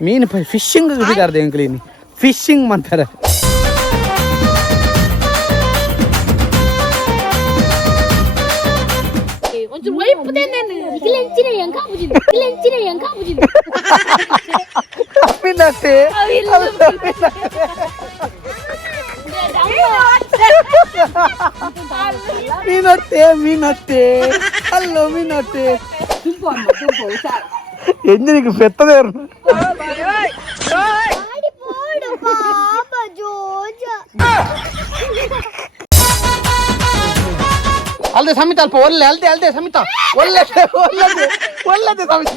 ಮೀನು fishing ಹಿಡಿದಾರ್ದೆ ಅಂಕಲಿನಿ fishing ಮಾಡ್ತಾರೆ. ಮೀನೊಟ್ಟೆ ಮೀನೊಟ್ಟೆ ಅಲ್ಲೋ ಮೀನೊಟ್ಟೆ ಎಂಜಿನಿಗೆ ಪೆತ್ತದೆ ಅಲ್ದೆ ಸಮಿತ ಅಲ್ಪ ಒಳ್ಳೆ ಅಲ್ದೆ ಅಲ್ದೆ ಸಮಿತ ಒಳ್ಳೆ ಒಳ್ಳದೆ ಒಳ್ಳದೆ ಸಮಿತ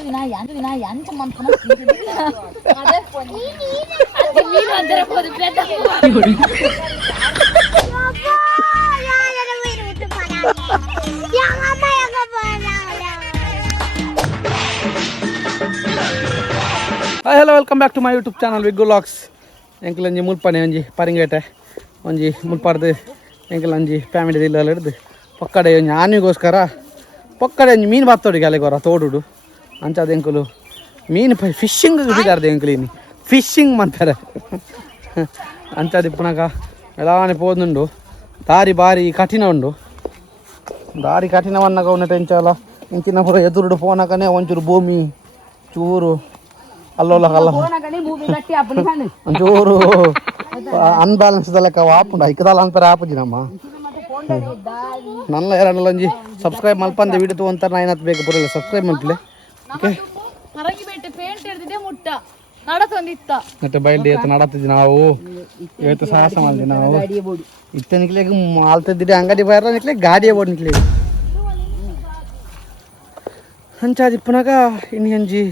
hi hello welcome back to my YouTube channel Viggu vlogs. ಎಂಕಲ್ ಒಂಜಿ ಮುಲ್ಪನೆ ಒಂಜಿ ಪರಿಂಗೇಟೆ ಒಂಜಿ ಮುಲ್ಪಾರ್ದು ಎಂಕಲ್ ಒಂಜಿ ಫ್ಯಾಮಿಲಿ ಇಲ್ಲ ಹಿಡ್ದು ಪಕ್ಕಡೆ ಒಂಜಿ ಆನೆಗೋಸ್ಕರ ಪಕ್ಕಡೆ ಒಂಜಿ ಮೀನು ಬತ್ತೋಡಿಗೆ ಅಲೆಗೋರ ತೋಡುಡು ಅಂಚದ ಎಂಕುಲು ಮೀನು ಫಿಶಿಂಗ್ ಹಿಡಿದಾರ್ದೆ ಎಂಕಲಿನಿ ಫಿಶಿಂಗ್ ಮಾಡ್ತಾರೆ ಅಂಚದ ಇಪ್ಪನಾಗ ಎಲ್ಲಾನೆ ಪೋದುಂಡು ದಾರಿ ಬಾರಿ ಕಠಿಣ ಉಂಡು. ದಾರಿ ಕಠಿಣವನ್ನಾಗ ಉನ್ನಟ ಎಂಚಲ್ಲ ಇಂಚಿನ ಪುರ ಎದುರುಡು ಪೋನಕನೆ ಒಂಚೂರು ಭೂಮಿ ಚೂರು ಅಲ್ಲೋಲ ಅಲ್ಲ ಒಂಚೂರು ಅನ್ಬ್ಯಾಲೆನ್ಸ್ ಲೆಕ್ಕ ಆಪುಂಡ ಇಕ್ಕದಲ್ಲ ಅಂತಾರೆ ಆಪುಜಿ ನಮ್ಮ ನನ್ನ ಯಾರಲ್ಲ ಒಂಜಿ ಸಬ್ಸ್ಕ್ರೈಬ್ ಮಲ್ಪಂದೆ ವಿಡಿಯೋ ತಗೊಂತಾರ ನಾ ಏನತ್ ಬೇಕು ಪುರ ಸಬ್ಸ್ಕ್ರೈಬ್ ಮಾಡ್ತಿಲೆ ಓಕೆ ಮತ್ತೆ ಬಯಲು ಇವತ್ತು ನಡತ್ತಿದ್ವಿ ನಾವು ಇವತ್ತು ಸಾಹಸ ಮಾಡಿದ್ವಿ ನಾವು ಇತ್ತ ನಿಕ್ಲಿಗೆ ಮಾಲ್ತಿದ್ದಿರಿ ಅಂಗಡಿ ಬಯರ ನಿಕ್ಲೆ ಗಾಡಿಯ ಬೋರ್ಡ್ ನಿಕ್ಲಿ ಹಂಚಾದ ಇಪ್ಪನಾಗ ಇನ್ನು ಅಂಜಿ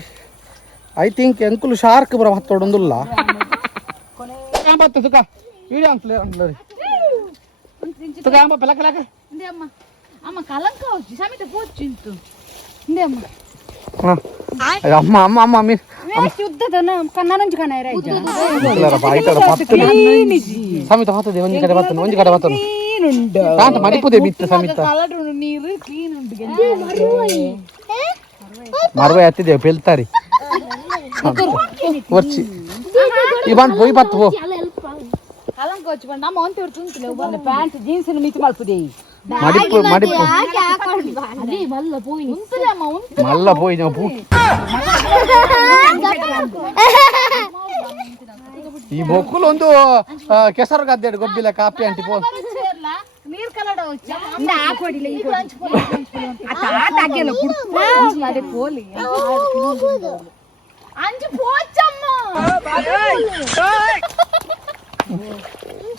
ಐ ಥಿಂಕ್ ಎಂಕುಲು ಶಾರ್ಕ್ ಬರ ಹತ್ತೋಡೊಂದುಲ್ಲ ಸುಖ ವಿಡಿಯೋ ಅಂತಲೇ ಅಂತಲೇ ಸುಖ ಅಂಬ ಪೆಲಕ ಲೆಕ್ಕ ಅಮ್ಮ ಅಮ್ಮ ಅಮ್ಮ ಮೀ ಸಮಿತ ಹತ್ತದೆ ಒಂಜಿ ಕಡೆ ಬರ್ತನೆ ಒಂಜಿ ಕಡೆ ಬರ್ತನೆ ಕಾಂತ ಮಡಿಪುದೆ ಬಿತ್ತು ಸಮಿತ ಮರವೆ ಹತ್ತಿದೆ ಬೆಳ್ತಾರಿ ವರ್ಷಿ ಈ ಬಂದು ಹೋಯ್ ಬತ್ತು ಹೋ ಮಡಿಪು ಮಡಿಪು ಮಲ್ಲ ಪೋಯ್ ನಾವು ಈ ಬೊಕ್ಕುಲು ಒಂದು ಕೆಸರು ಗದ್ದೆ ಗೊಬ್ಬಿಲ್ಲ ಕಾಪಿ ಅಂಟಿ ಪೋ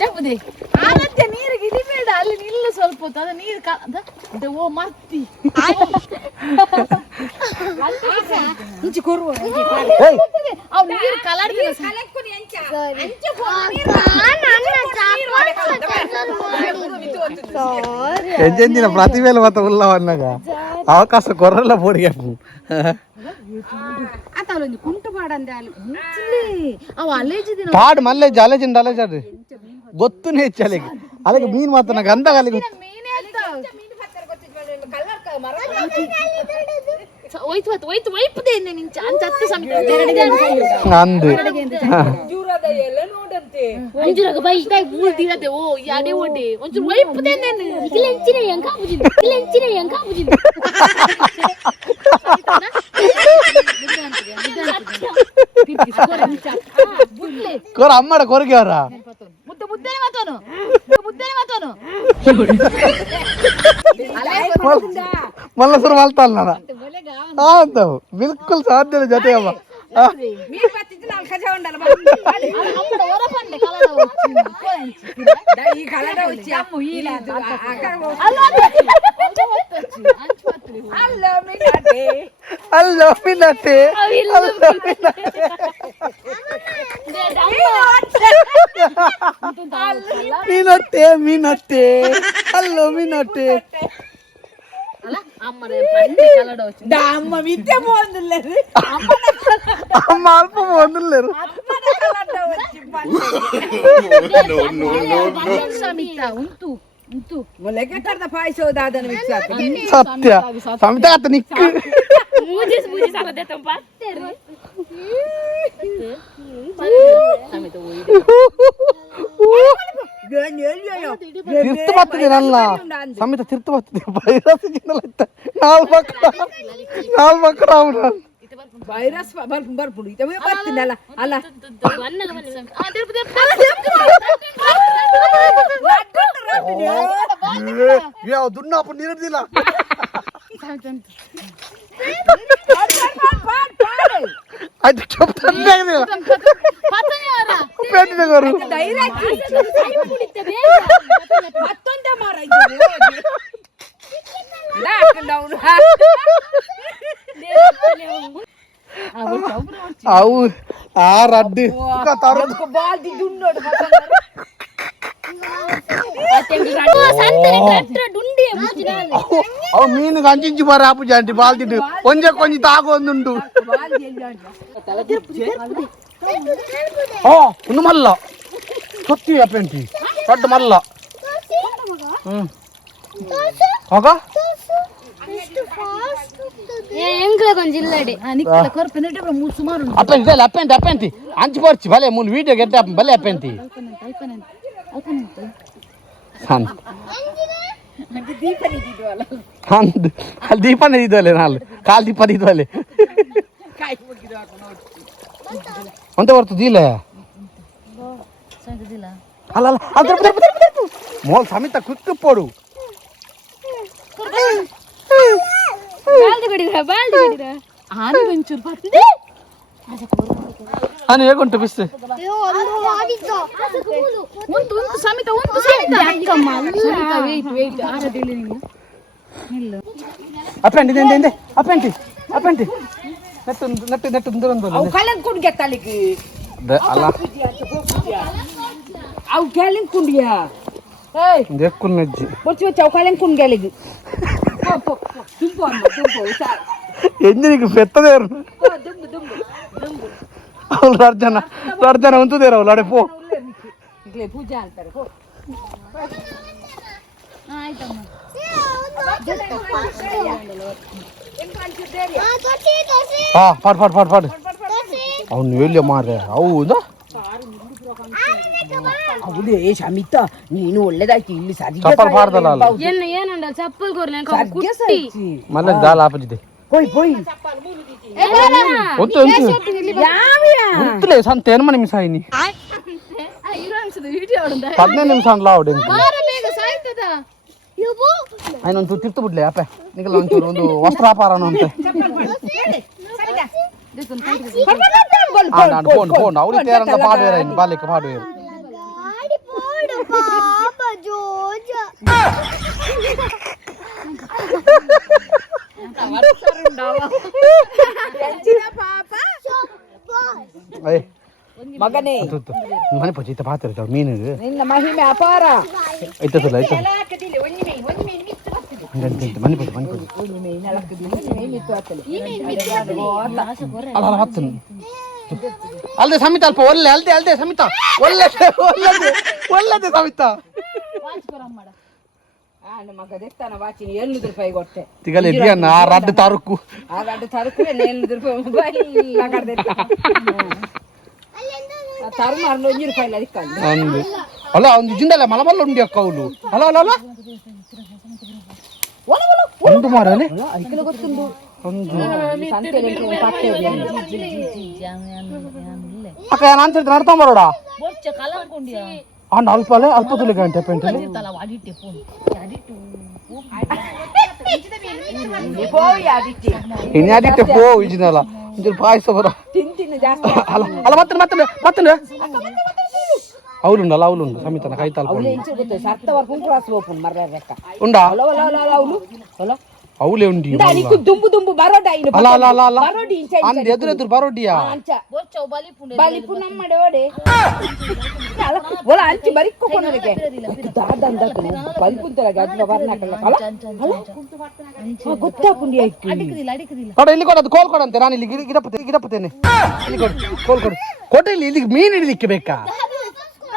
చెప్పదే ఆనంద నీరుకి ఇది మేడ ಅಲ್ಲಿ ನಿಲ್ಲ ಸ್ವಲ್ಪ ಹೊತ್ತು ಅದ ನೀರು ಓ ಮರ್ತಿ ಇಂಚಿ ಕೊರುವ ಅವ್ ನೀರು ಕಲರ್ದಿನ ಕಲೆಕ್ಕುನಿ ಅಂಚ ಅಂಚ ಎಂಜಿನ ಪ್ರತಿವೇಲೆ ಮತ್ತ ಉಲ್ಲವನ್ನಾಗ ಅವಕಾಶ ಕೊರಲ್ಲ ಬೋಡಿಗೆ ಅತಲೊಂದು ಕುಂಟು ಮಾಡಂದೆ ಅಲ್ಲಿ ಅವ ಅಲೇಜಿದಿನ ಪಾಡ್ ಮಲ್ಲೇಜ್ ಅಲೇಜಿಂದ ಅಲೇಜ್ ಗೊತ್ತುನೇ ಹೆಚ್ಚು ಅಲೆಗೆ ಅಲೆಗೆ ಮೀನು ಮಾತ್ರ ನಂಗೆ ಅಂದಾಗ ಅಲ್ಲಿಗೆ ಅಂದು ಕೊರ ಅಮ್ಮಡ ಕೊರಗೆ ಅವರ ಮಲ್ಲಸರು ಮಲ್ತಲ್ಲ ನಾನು ಬಿಲ್ಕುಲ್ ಸಾಧ್ಯ ಜೊತೆ ಅಮ್ಮ ಅಲ್ಲೋ ಮಿನಟೆ ಮೀನೊಟ್ಟೆ ಮೀನೊಟ್ಟೆ ಅಲ್ಲೋ ಮೀನೊಟ್ಟೆ అమ్మ విద్య పోందులేరు అమ్మ అల్ప పోందులేరు సత్య సమిత అత నిక్కు ತಿರ್ತು ಬರ್ತದೆ ನನ್ನ ಸಮೇತ ತಿರ್ತು ಬರ್ತದೆ ವೈರಸ್ ನಾಲ್ಕು ಮಕ್ಕಳು ಅವನು ವೈರಸ್ ಬರ್ಬಿಡು ಇತವೇ ಬರ್ತೀನಲ್ಲ ಅಲ್ಲ ಯಾವ ದುನ್ನಪ್ಪ ನೀರಿದ್ದಿಲ್ಲ ಆಯ್ತು ಪೇಟಿನಗರು అవు ఆ రడ్డు అవు మీను కంచి మరి ఆపు జాంటి బాల్ తింటు కొంచెం కొంచెం తాగొందుండు ఉన్న మళ్ళా కొత్తి అప్పేంటి రడ్డు మళ్ళా ಹೋಗ ಅಪ್ಪೆಂಟಿ ಅಪ್ಪೆಂಟಿ ಅಂಚು ಬರ್ಚಿ ಭಲೆ ಮುನ್ ವಿಡಿಯೋ ಗೆಟ್ಟ ಭಲೆ ಅಪ್ಪೆಂಟಿ ಅಲ್ಲಿ ದೀಪನೇ ಇದ್ವಲೆ ನಾಲ್ ಕಾಲ್ ದೀಪ ಇದ್ವಲೆ ಅಂತ ಬರ್ತದೆ ಇಲ್ಲ ಅಲ್ಲ ಅಲ್ಲ ಅದ್ರ ಮೋಲ್ ಸಮೇತ ಕುಕ್ಕು ಪೋಡು అని ఏగుంటు పిస్తే అప్పండి అప్పండి అప్పండి నెట్టు నెట్టు నెట్టు దూరం అలా అవు క్యాలింగ్ కుండియా దెక్కున్నజ్జి వచ్చి వచ్చి అవు క్యాలింగ్ కుండెలిగి ಎಂಜಿನಿಗೆ ಪೆತ್ತದೇರು ಅವ್ರು ಅರ್ಜನ ಉಂತದೇರ ಅವ್ರು ಅಡೆ ಪೋ ಪೂಜೆ ಅಂತಾರೆ ಹಾ ಪಾಡ್ ಪಾಡ್ ಪಾಡ್ ಪಾಡ್ ಅವ್ನು ಎಲ್ಲಿ ಮಾರ್ರೆ ಹೌದಾ అవును ఏ షమిత నేను ఒళ్ళేదాకి ఇల్లు సరిగ్గా చప్పల్ పాడదల ఏనండ చప్పల్ కోర్ నేను కుట్టి మళ్ళీ దాల ఆపజిదే పోయి పోయి ఒంతు ఒంతు యావియా ఒంతులే సంతేన మన మిసాయిని ಆ ಹೀರೋ ಅನ್ಸದ ವಿಡಿಯೋ ಆಡಂದ 15 ನಿಮಿಷ ಆವಡೆ ಬಾರ ಬೇಗ ಸಾಯ್ತದ ಯಬ್ಬೋ ఆయన ಒಂಚೂರು ತಿರ್ತು ಬಿಡ್ಲೆ ಅಪ್ಪ ನಿಗಲ ಒಂಚೂರು ಒಂದು ವಸ್ತ್ರಾಪಾರನ ಅಂತ ಫೋನ್ ಫೋನ್ ಅವ್ರಿಗೆ ತೇರಂದ ಪಾಡುವೇರ ಇನ್ನು ಬಾಲಿಕ ಪಾಡುವೇರ ಮಗನೇ ಮನೆ ಪೂಜೆ ಇತ್ತ ಪಾತ್ರ ಮೀನು ನಿನ್ನ ಮಹಿಮೆ ಅಪಾರ ಐತಲ್ಲ ಐತ ಮನೆ ಪೂಜೆ ಮನೆ ಪೂಜೆ ಅಲ್ಲ ಹತ್ತು ಅಲ್ದೆ ಸಮಿತ ಅಲ್ಪ ಒಳ್ಳೆ ಅಲ್ದೆ ಅಲ್ದೆ ಸಮಿತ ಒಳ್ಳೆದೆ ಒಳ್ಳೆದೆ ಒಳ್ಳೆದೆ ಸಮಿತ ಮಗ ದೆತ್ತಾನ ವಾಚಿನ 700 ರೂಪಾಯಿ ಕೊಟ್ಟೆ ತಿಗಲೆ ದಿಯನ್ನ ಆ ರಡ್ಡು ತಾರುಕು ಆ ರಡ್ಡು ತಾರುಕು 700 ರೂಪಾಯಿ ಮೊಬೈಲ್ ಲಗಡ್ದೆತ್ತ ಆ ತಾರು ಮಾರ್ನ 100 ರೂಪಾಯಿ ಅದಕ್ಕಂದು ಅಂದು ಅಲ್ಲ ಒಂದು ಜಿಂದಲ್ಲ ಮಲಮಲ್ಲ ಉಂಡಿ ಅಕ್ಕ ಅವಳು ಅಲ್ಲ ಅಲ್ಲ ಅಲ್ಲ ಒಂದು ಮಾರನೆ ಐಕಲ ಗೊತ್ತುಂಡು ಒಂದು ಸಂತೆಯಲ್ಲಿ ಪತ್ತೆ ಅಕ್ಕ ನಾನು ಅಂತ ನಡ್ತಾ ಬರೋಡ ಬೊಚ್ಚ ಕಲಂಕೊಂಡಿಯಾ ಆ ನಾಲ್ಪಲೆ ಅಲ್ಪ ತುಲಿ ಗಂಟೆ ಪೆಂಟಲ್ಲಿ ತಲ ವಾಡಿಟ್ಟೆ ಫೋನ್ ಯಾಡಿಟ್ಟು ಹೋಯ್ ಆದಿತ್ಯ ಇನ್ನು ಅದಿಟ್ಟೆ ಪೋ ಇಜಿನಲ್ಲ ಇಂಜಲ್ ಪಾಯಸ ಬರ ತಿಂತಿನ ಜಾಸ್ತಿ ಅಲ್ಲ ಅಲ್ಲ ಮತ್ತೆ అవులుండు అలా అవులుండు సమితన కైతాల్ అవులు ఎంచు ಗೊತ್ತು ಸತ್ತ ವರೆಗೂ ಕ್ರಾಸ್ ಓಪನ್ ಮರ್ರೆ ರೆಕ್ಕ ఉండా ಅಲ ಅಲ ಅಲ అవులు ಅಲ అవులే ఉండి దానికి దుంబు దుంబు బరోడా ఇను అలా అలా అలా అలా బరోడి ఇంచ అంది ఎదురు బరోడియా అంచ ಬೊಚ್ಚ ಬಲಿಪುಂಡೆ ಬಲಿಪು ನಮ್ಮಡೆ ಓಡೆ ಅಲ ಒಲ ಅಂಚಿ ಬರಿಕ್ಕು ಕೊನರಿಗೆ ದಾದಂದ ಬಲಿಪುಂತರ ಗಜ್ಜ ಬರ್ನಕಲ್ಲ ಅಲ ಅಲ ಗೊತ್ತಾಕುಂಡಿ ಐಕಿ ಅಡಿಕದಿಲ್ಲ ಕೊಡ ಇಲ್ಲಿ ಕೊಡ ಅದು ಕೋಲ್ ಕೊಡಂತೆ ನಾನು ಇಲ್ಲಿ ಗಿಡಪತೇನೆ ಇಲ್ಲಿ ಕೊಡು ಕೋಲ್ ಕೊಡು ಕೊಟ್ಟು ಇಲ್ಲಿ ಮೀನು ಹಿಡಿಲಿಕ್ಕೆ ಬೇಕಾ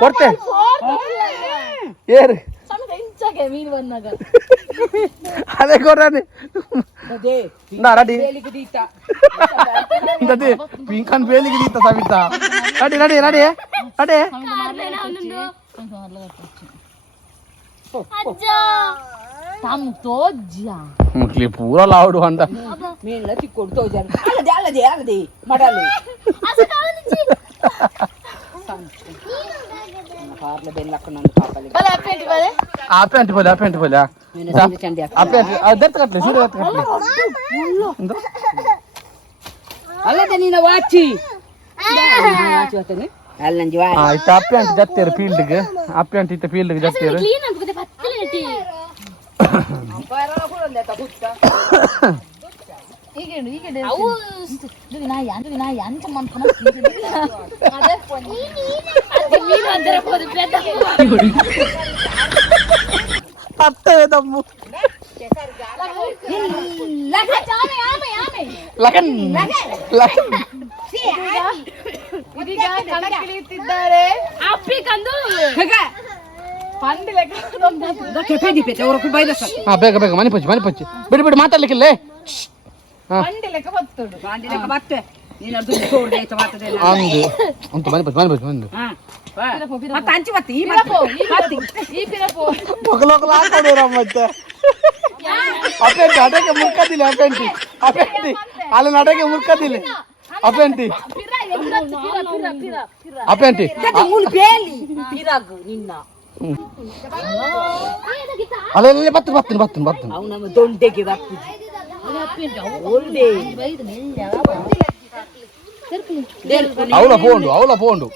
ಕೊಡ್ತೆ ಏರು ಇಂಚಗೆ ಮೀನು ಬಂದಾಗ ಅದೇ ಕೊಡ್ರಾನೆ ಅದೇ ನಾ ರೆಡಿ ಬೇಲಿಗೆ ದೀತ ಅದೇ ಪಿಂಕನ್ ಬೇಲಿಗೆ ದೀತ Savita ready ready ready ready मुकली पूरा लावडू अंट मेनला तिकोड तोजान अलदे मडालो हारले बेन लकनन पापले आ पेंट बोले मेन चंडी आ पेंट दत्त कटले सीधे दत्त कटले अलदे ನೀನ ವಾಚಿ ವಾಚಿ ಹೊತ್ತನೆ ಅಲ್ಲಂಜಿ ವಾ ಆ ಇತ್ತ ಆ ಪೇಂಟ್ ಜತ್ತೆರ ಫೀಲ್ಡ್ ಗೆ ಆ ಪೇಂಟ್ ಇತ್ತ ಫೀಲ್ಡ್ ಗೆ ಜತ್ತೆರ ಕ್ಲೀನ್ ಅಂತ ಪತ್ತಲೆ ನಟಿ ಬರಲ ಕೊಡಂದೆ ತ ಹುತ್ತ ಈಗ ಅವು ನಾ ಯಾಂಚ ಮಂತನ ಅದೇ ಫೋನ್ ನೀನು ಅಂದ್ರೆ ಹೋದ ಪೇಟ ಅತ್ತೆ ದಮ್ಮು ಲಗನ್ ಇದೀಗ ಕಣಕ್ಕಿಳಿಯುತ್ತಿದ್ದಾರೆ ಅಪ್ಪಿ ಕಂದು ಪಂಡಿ ಲೆಕ್ಕ ಕೆಫೆ ದಿಪೆ ಅವರು ಬೈದ ಸರ್ ಹಾ ಬೇಗ ಮನೆ ಪಚ್ಚಿ ಬಿಡಿ ಮಾತಾಡ್ಲಿಕ್ಕಿಲ್ಲ ಪಂಡಿ ಲೆಕ್ಕ ಬತ್ತುಡು ಬಾಂಡಿ ಲೆಕ್ಕ ಬತ್ತೆ ನೀನು ಅದು ತೋರ್ದೆ ಐತ ಮಾತದೆ ಅಂದು ಅಂತ ಮನೆ ಪಚ್ಚಿ ಹಾ ಮತ್ತೆ ಅಂಚಿ ಮತ್ತೆ ಈ ಪಿರಪೋ ಪೊಗಲೊಗಲ ಹಾಕೋಡಿರ ಮತ್ತೆ ಅಪೆಂಟಿ ಅಡಕ್ಕೆ ಮುರ್ಕದಿಲ್ಲ ಅಪೆಂಟಿ ಅಲ್ಲಿ ನಡಕ್ಕೆ ಮುರ್ಕದಿಲ್ಲ ಅಪೆಂಟಿ ಅಪೆಂಟಿ ಮೂಲ ಬೇಲಿ ಪಿರಾಗು ನಿನ್ನ ಅಲ್ಲ ಬತ್ತು ಅವು ನಮ್ಮ ದೊಂಡೆಗೆ ಬತ್ತು ಒಳ್ಳೆ ಅವಳ ಪೋಂಡು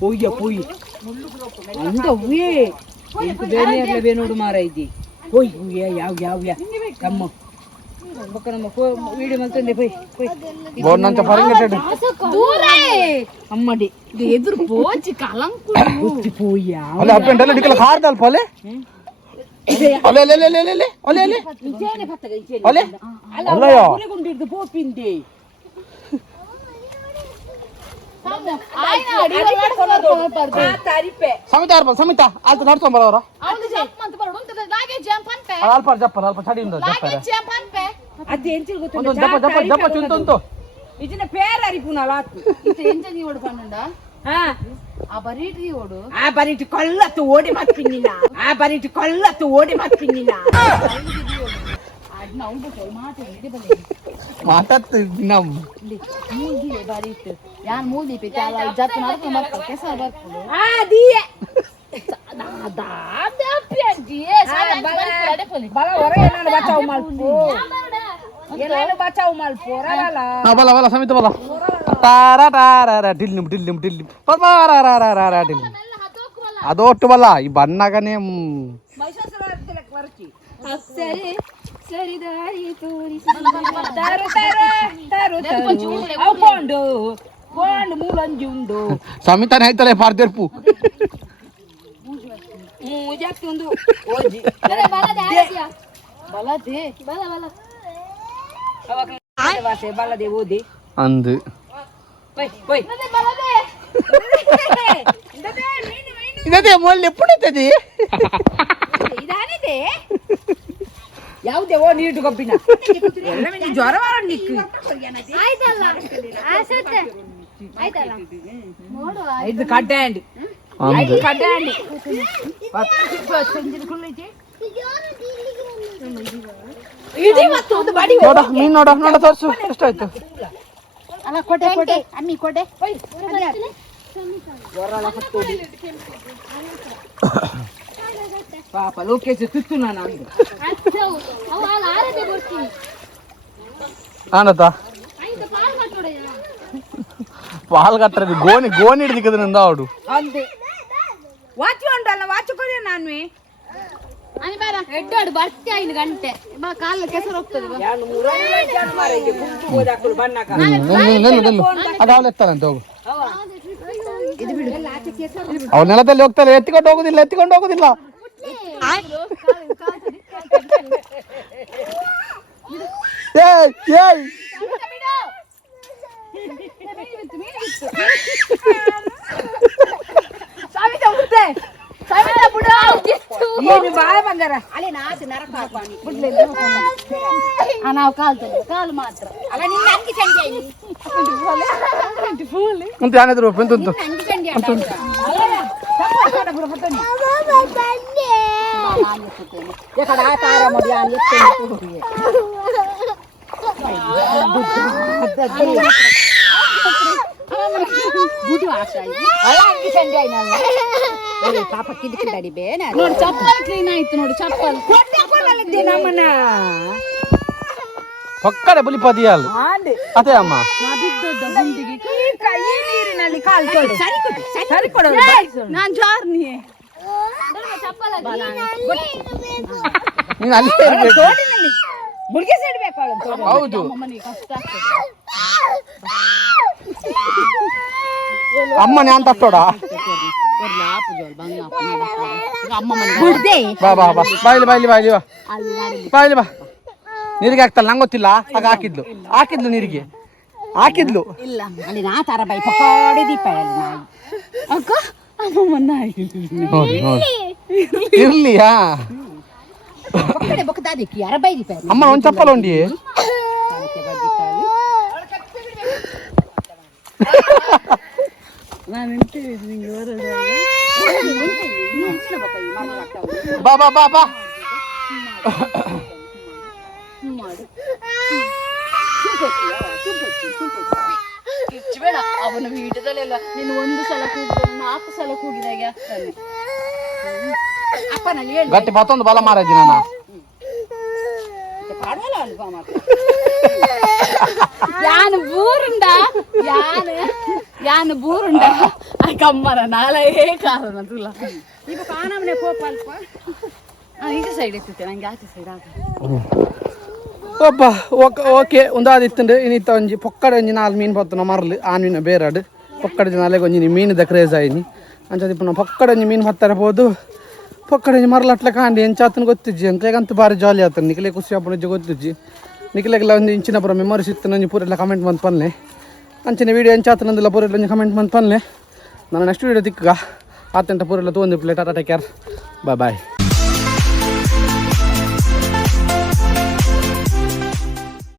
పోయి అంద ఉయే ఇంకు ಬೇನೆಯರ್ಲೆ ಬೇನೋಡು ಮಾರೈದಿ ಹೋಯ್ ಉಯ್ಯ ಯಾವ ಕಮ್ಮ ಬಕ್ಕ ನಮ್ಮ ವಿಡಿಯೋ ಮಾಡ್ತಂದೆ పోయి ಬೋರ್ನಂತ ಪರಂಗೆಟೆಡ್ ದೂರೇ ಅಮ್ಮಡಿ ಇದು ಎದುರು ಪೋಚಿ ಕಲಂಕು ಉತ್ತಿ పోయా ಅಲ್ಲ ಅಪ್ಪೆಂಟ್ ಅಲ್ಲ ಡಿಕಲ ಹಾರ್ದಲ್ ಪಲೆ ಅಲೆ ಇಂಚೇನೆ ಪತ್ತಗ ಇಂಚೇನೆ ಅಲೆ ಅಲ್ಲ ಗುಂಡಿರ್ದು ಪೋಪಿಂದೆ ಸಮಿತ ಆಲ್ತ ನಡ್ಕೊಂಡ್ ಬರೋರ ಅಲ್ಪ ಚಡಿ అది ఎంచి ಒಂದು ಜಪ್ಪ ಚುಂತುಂತು ఇదిన పేరు అరిపునాలా ఇది ఎంజని ఓడు పన్నుండా ఆ బరీటి ఓడు ఆ బరీటి కొల్లత్తు ఓడి మత్పిన్నినా ಅದ್ನ ಉಂಟು ಮಾತಾಡಿ ಬಲೆ ಮಾತಾಡ್ತು ನಮ್ ಮೂಲ್ದಿ ಬರೀಟ್ ಯಾನ್ ಮೂಲ್ದಿ ಪಿತಾಲ ಜತ್ ನಾಲ್ಕು ಮತ್ತ ಕೆಸ ಬರ್ತದೆ ಆ ದಿಯೆ ದಾದ ಪ್ಯಾಂಜಿಯೇ ಸಾಯ ಬರಡೆ ಪೊಲಿ ಬಲ ಹೊರ ಏನಾನ ಬಚಾವ್ ಮಲ್ಪು ಏನಾನ ಬಚಾವ್ ಮಲ್ಪು ರಗಲ ಬಲ ಸಮಿತ ಬಲ ಟಾರ ಡಿಲ್ಲಿಮ್ ಡಿಲ್ಲಿಮ್ ಅದೊಟ್ಟು ಬಲ ಈ ಬಣ್ಣಗನೇ ಮೈಸೂರು ಅರ್ಧಲಕ್ಕೆ ವರ್ಕಿ ಸರಿ ದಾರಿ ತೋರಿಸಿ ತಾರು ಅವು ಕೊಂಡು ಮೂಲಂಜಿ ಉಂಡು ಸಮಿತಾನೆ ಆಯ್ತಲ್ಲ ಪಾರ್ದೆರ್ಪು ಜಾಸ್ತಿ ಒಂದು ಓಜಿ ಬಲದೆ ವಾಸೆ ಬಲದೆ ಓದಿ ಅಂದು పోయి ಇದೇ ಮೊಳ್ಳೆ ಎಪ್ಪುಡಿತದೆ ಇದಾನಿದೆ ಯಾವುದೇ ಓ ನೀರು ಗೊಬ್ಬಿನ ಎಲ್ಲ ಮೇಲೆ ಜ್ವರ ಬರ ನಿಕ್ಕು ಇದು ಕಡ್ಡಾಂಡ್ ಇಡೀ ಮತ್ತು ಒಂದು ಬಡಿ ನೋಡ ತೋರ್ಸು ಎಷ್ಟಾಯ್ತು ಅಲ್ಲ ಕೊಡೆ ಅಮ್ಮಿ ಕೊಡೆ ಪಾಪ ಲೋಕೇಶ್ ತುತ್ತು ನಾನು ಅಂದು ಆನತ ಪಾಲ್ ಕಟ್ಟறது ಗೋಣಿ ಹಿಡಿದಿಕ್ಕದ್ರಿಂದ ಅವಡು ಅಂದೆ ವಾಚ್ ಉಂಟಲ್ಲ ವಾಚ್ ಕೊಡಿ ನಾನು అని బారా ఎడ్డాడు బర్తి 5 గంటೆ మా కాళ్ళ ಕೆಸರು ಹೋಗ್ತದೆ ಯಾನು ಮುರಂಗ ಜಾನು ಮಾರಿಗೆ ಗುಂಪು ಹೋದಾಕಲು ಬಣ್ಣಕ ಅದಾವಲ್ಲ ಎತ್ತಾರಂತೆ ಹೋಗು ಅವ್ರು ನೆಲದಲ್ಲಿ ಹೋಗ್ತಾರೆ ಎತ್ತಿಕೊಂಡು ಹೋಗುದಿಲ್ಲ ಬಾಳ ಬಂಗಾರ ಅಲ್ಲಿ ನಾಚು ನರಕ ಹಾಕೋಣಿ ನಾವು ಕಾಲು ಮಾತ್ರ ಅಲ್ಲ ನಿನ್ನ ಅಂಗಿ ಚಂಡಿ ಅಂತ ಏನಾದ್ರು ಅಂಗಿ ಚಂಡಿ ಕೂಡ ಬರ್ತೇನೆ ಎಕಡೆ ಆ ತಾರ ಮಾಡಿ ನಾನು ಎತ್ತೇನೆ ಗುಡಿ ಆಶಾ ಅಲ್ಲ ಅಂಗಿ ಸಂಡೆ ಆಯ್ನಲ್ಲ ಪಾಪ ಕಿಡಿಕಿಡಾಡಿ ಬೇನೆ ನೋಡಿ ಚಪ್ಪಲ್ ಕ್ಲೀನ್ ಆಯ್ತು ನೋಡಿ ಚಪ್ಪಲ್ ಕೊಡ್ಲಿದ್ದೆ ನಮ್ಮನ್ನ ಪಕ್ಕಡೆ ಬುಲಿಪದಿಯಲ್ಲ ಆಂಡೆ ಅದೇ ಅಮ್ಮ ನಾ ಬಿದ್ದದ್ದ ಗುಂಡಿಗೆ ಈ ನೀರಿನಲ್ಲಿ ಕಾಲು ತೊಳೆ ಸರಿ ಕೊಡು ನಾನ್ ಜಾರ್ನಿ ಚಪ್ಪಲ್ ನೀನು ಅಲ್ಲೇ ಇರ್ಬೇಕು ಮುಳುಗಿ ಸಿಡ್ಬೇಕು ಅವಳು ಹೌದು ಮನೆಗೆ ಕಷ್ಟ ಆಗ್ತದೆ ಅಮ್ಮನೇ ಅಂತ ಅಟ್ಟೋಡ ಅಮ್ಮ ಮನೆ ಬಿಡ್ದೆ ಬಾ ಬಾ ಬಾ ಬಾಯ್ಲಿ ಬಾಯ್ಲಿ ಬಾಯ್ಲಿ ಬಾ ಅಲ್ಲಿ ನಾಡಿಲ್ಲಿ ಬಾಯ್ಲಿ ಬಾ ನೀರಿಗೆ ಹಾಕ್ತಲ್ಲ ನಂಗೆ ಗೊತ್ತಿಲ್ಲ ಆಗ ಹಾಕಿದ್ಲು ನೀರಿಗೆ ಹಾಕಿದ್ಲು ಇಲ್ಲ ಅಲ್ಲಿ ನಾ ತಾರ ಬೈ ಪಕೋಡಿ ದೀಪ ಅಲ್ಲಿ ನಾಯಿ ಅಕ್ಕ ಅಮ್ಮಮ್ಮನ ನೋಡಿ ನೋಡಿ ಇರ್ಲಿಯಾ ಪಕ್ಕಡೆ ಬೊಕ್ಕದಾದಿಕ್ಕಿ ಯಾರ ಬೈ ದೀಪ ಅಮ್ಮ ಒಂದು ಚಪ್ಪಲ್ ಉಂಡಿ ನಾನು ನಿಂತಿದ್ದೆ ನಿಂಗೆ ಬರೋದಾಗ ಬಾ ಬಾ ಬಾ ಬಾ ಬೇಡ ಅವನ ವೀಟದಲ್ಲೆಲ್ಲ ನೀನು ಒಂದು ಸಲ ಕೂಗಿದ್ರೆ 4 ಸಲ ಕೂಗಿದಾಗೆ ಆಗ್ತಾನೆ ಅಪ್ಪನಲ್ಲಿ ಹೇಳಿ ಗಟ್ಟಿ ಮತ್ತೊಂದು ಬಲ ಮಾರಾಜಿ ನಾನು ಪಾಡವಲ್ಲ ಅಲ್ವಾ ಮಾತ್ರ ಯಾನು ಬೂರುಂಡ ಯಾನು ಬೂರುಂಡ ಕಮ್ಮರ ನಾಳೆ ಕಾರಣ ತುಲ ಈಗ ಕಾಣವನೇ ಕೋಪ ಅಲ್ಪ ಈಚೆ ಸೈಡ್ ಎತ್ತಿತ್ತೆ ನಂಗೆ ಆಚೆ ಸೈಡ್ ಆಗ ಒಬ್ಬ ಓಕೆ ಒಂದಾದಿತ್ತಂಡು ಇನ್ನಿತ್ತ ಒಂಜಿ ಪೊಕ್ಕಡೆ ಒಂಜಿ 4 ಮೀನು ಬತ್ತನ ಮರಲು ಆನಿನ ಬೇರಾಡು ಪೊಕ್ಕಡೆ ನಾಲೆಗೆ ಒಂಜಿ ಮೀನುದ ಕ್ರೇಜ್ ಆಯ್ನಿ ಅಂಚದಿಪ್ಪ ನಾವು ಪೊಕ್ಕಡೆ ಒಂಜಿ ಮೀನು ಹತ್ತರ ಹೋದು ಪೊಕ್ಕಡೆ ಒಂಜಿ ಮರಲಟ್ಲೆ ಕಾಂಡಿ ಎಂಚಾತನ ಗೊತ್ತಿಜ್ಜಿ ಅಂಕಲೇಗಂತೂ ಭಾರಿ ಜಾಲಿ ಆತನ ನಿಖಲೆ ಖುಷಿ ಹಬ್ಬನ ಗೊತ್ತಿಜ್ಜಿ ನಿಖಲೆಗೆಲ್ಲ ಒಂದು ಇಂಚಿನ ಪುರ ಮೆಮೊರೀಸ್ ಇತ್ತು ಒಂಜಿ ಪೂರೆಲ್ಲ ಕಮೆಂಟ್ ಬಂದು ಪನ್ಲೆ ಅಂಚಿನ ವೀಡಿಯೋ ಎಂಚಾತನಂದಿಲ್ಲ ಪೂರೆಲ್ಲ ಒಂಜಿ ಕಮೆಂಟ್ ಬಂದು ಪನ್ಲೆ ನಾನು ನೆಕ್ಸ್ಟ್ ವೀಡಿಯೋ ತಿಕ್ಕ ಆತಂಟ ಪೂರೆಲ್ಲ ತೊಗೊಂಡು ಪ್ಲೇಟ್ ಟಾಟಾ ಟೇಕ್ ಕೇರ್ ಬಾಯ್ ಬಾಯ್